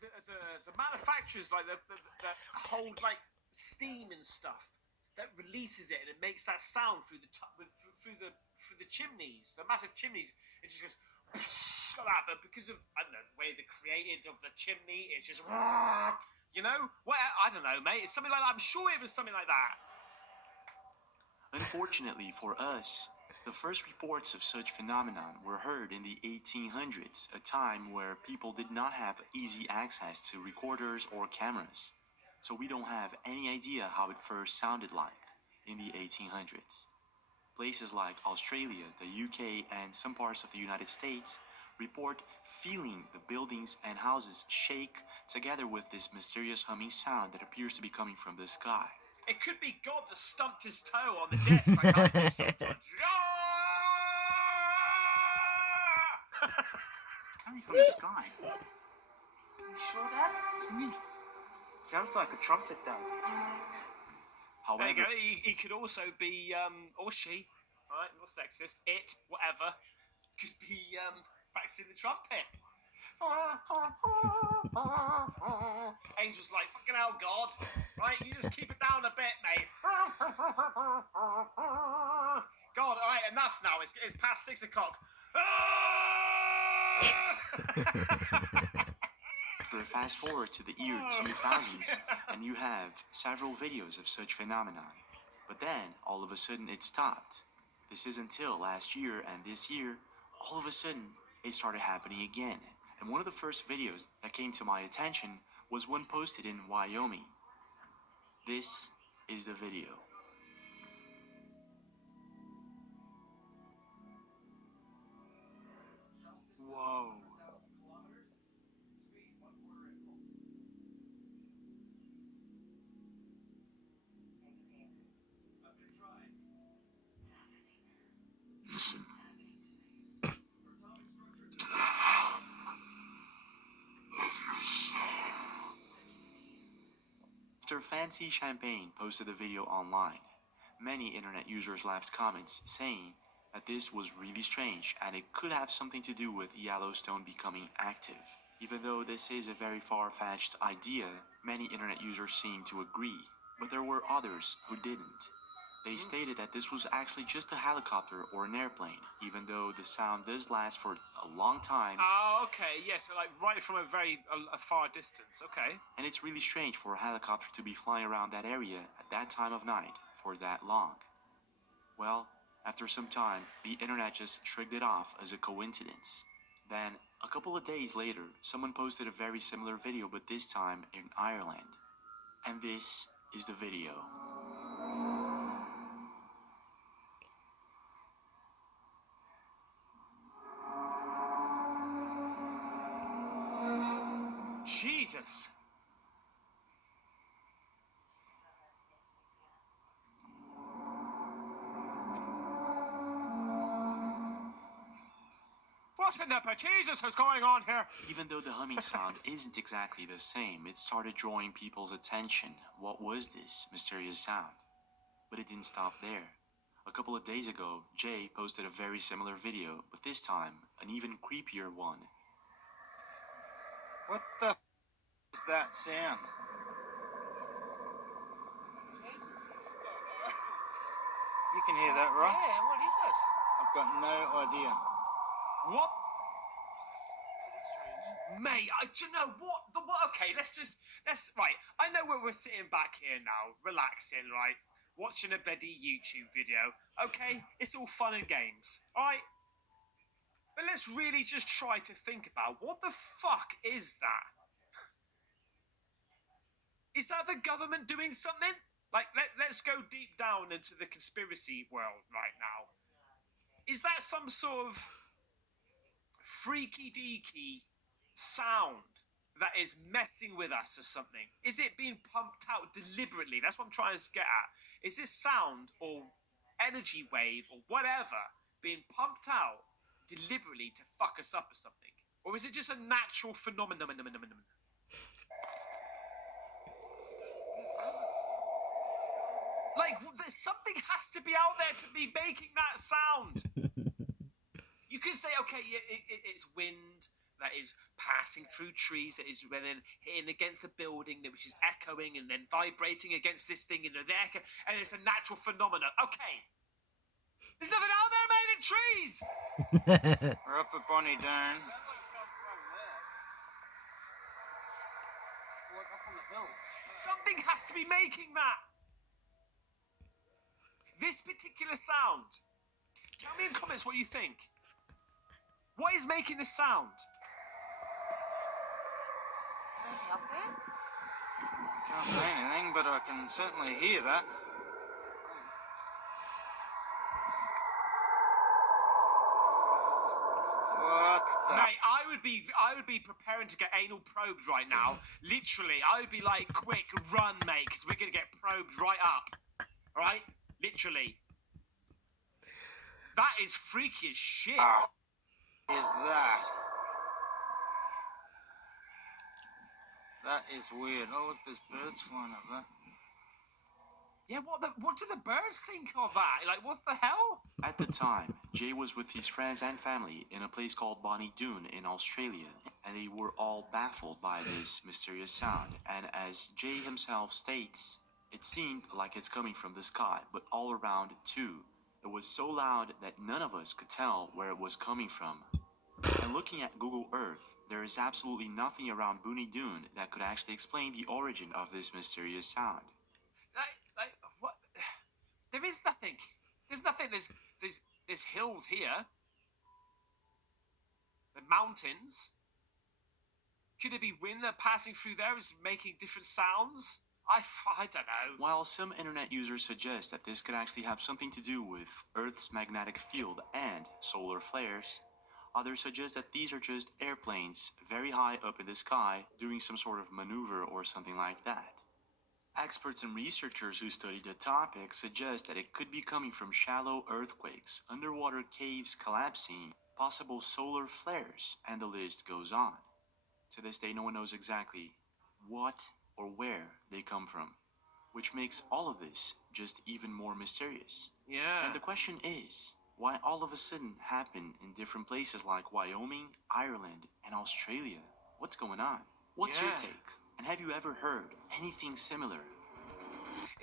the manufacturers like that hold like steam and stuff that releases it and it makes that sound through the chimneys, the massive chimneys. It just goes like that. But because of I don't know the way they created of the chimney, it's just you know what I don't know, mate. It's something like that. I'm sure it was something like that. Unfortunately for us, the first reports of such phenomenon were heard in the 1800s, a time where people did not have easy access to recorders or cameras. So we don't have any idea how it first sounded like in the 1800s. Places like Australia, the UK, and some parts of the United States report feeling the buildings and houses shake together with this mysterious humming sound that appears to be coming from the sky. It could be God that stumped his toe on the desk like I do sometimes. Coming from the sky. You sure that? Sounds like a trumpet though. There you However, go. He could also be, or she, right? Not sexist. It, whatever, could be practicing the trumpet. Angel's like, fucking hell, God, right? You just keep it down a bit, mate. God, all right, enough now. It's past 6 o'clock. fast forward to the year 2000s, and you have several videos of such phenomenon. But then, all of a sudden, it stopped. This is until last year, and this year, all of a sudden, it started happening again. And one of the first videos that came to my attention was one posted in Wyoming. This is the video. Whoa. After Fancy Champagne posted the video online, many internet users left comments saying that this was really strange and it could have something to do with Yellowstone becoming active. Even though this is a very far-fetched idea, many internet users seemed to agree, but there were others who didn't. They stated that this was actually just a helicopter or an airplane, even though the sound does last for a long time. Oh, okay, yeah, so like right from a far distance, okay. And it's really strange for a helicopter to be flying around that area at that time of night for that long. Well, after some time, the internet just shrugged it off as a coincidence. Then, a couple of days later, someone posted a very similar video, but this time in Ireland. And this is the video. Jesus! What in the Jesus is going on here? Even though the humming sound isn't exactly the same, it started drawing people's attention. What was this mysterious sound? But it didn't stop there. A couple of days ago, Jay posted a very similar video, but this time, an even creepier one. What the is that sound? You can hear that, right? Yeah, what is it? I've got no idea. What? Mate, do you know what? Okay, right. I know we're sitting back here now, relaxing, right? Watching a bloody YouTube video. Okay, it's all fun and games, alright? But let's really just try to think about what the fuck is that? Is that the government doing something? Like, let's go deep down into the conspiracy world right now. Is that some sort of freaky-deaky sound that is messing with us or something? Is it being pumped out deliberately? That's what I'm trying to get at. Is this sound or energy wave or whatever being pumped out deliberately to fuck us up or something? Or is it just a natural phenomenon? Like, something has to be out there to be making that sound. You could say, okay, it's wind, that is passing through trees, that is then hitting against a building, which is echoing and then vibrating against this thing, and the echo, and it's a natural phenomenon. Okay, there's nothing out there made of trees. We're up at Bonnie Doon. Something has to be making that. This particular sound. Tell me in comments what you think. What is making this sound? Up there? Can't say anything, but I can certainly hear that. What the? Mate, I would be preparing to get anal probed right now. Literally, I would be like, quick, run, mate, because we're gonna get probed right up. All right? Literally. That is freaky as shit. Is that? That is weird. Oh, look, there's birds flying up there. Yeah, what do the birds think of that? Like, what the hell? At the time, Jay was with his friends and family in a place called Bonnie Doon in Australia, and they were all baffled by this mysterious sound. And as Jay himself states, it seemed like it's coming from the sky, but all around too. It was so loud that none of us could tell where it was coming from. And looking at Google Earth, there is absolutely nothing around Bonnie Doon that could actually explain the origin of this mysterious sound. Like what? There is nothing. There's nothing. There's hills here. The mountains. Could it be wind that passing through there is making different sounds? I don't know. While some internet users suggest that this could actually have something to do with Earth's magnetic field and solar flares, others suggest that these are just airplanes very high up in the sky doing some sort of maneuver or something like that. Experts and researchers who study the topic suggest that it could be coming from shallow earthquakes, underwater caves collapsing, possible solar flares, and the list goes on. To this day, no one knows exactly what or where they come from, which makes all of this just even more mysterious. Yeah. And the question is, why all of a sudden happen in different places like Wyoming, Ireland, and Australia? What's going on? What's your take? And have you ever heard anything similar?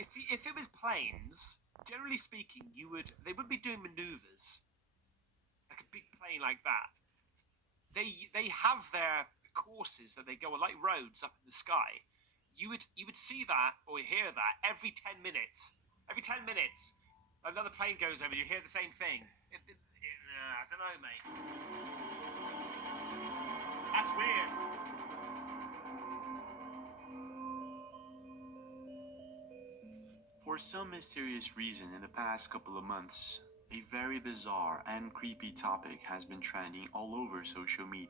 See, if it was planes, generally speaking, they would be doing maneuvers, like a big plane like that. They have their courses that they go on, like roads up in the sky. You would see that or hear that every 10 minutes. Every 10 minutes, another plane goes over. You hear the same thing. I don't know, mate. That's weird. For some mysterious reason, in the past couple of months, a very bizarre and creepy topic has been trending all over social media.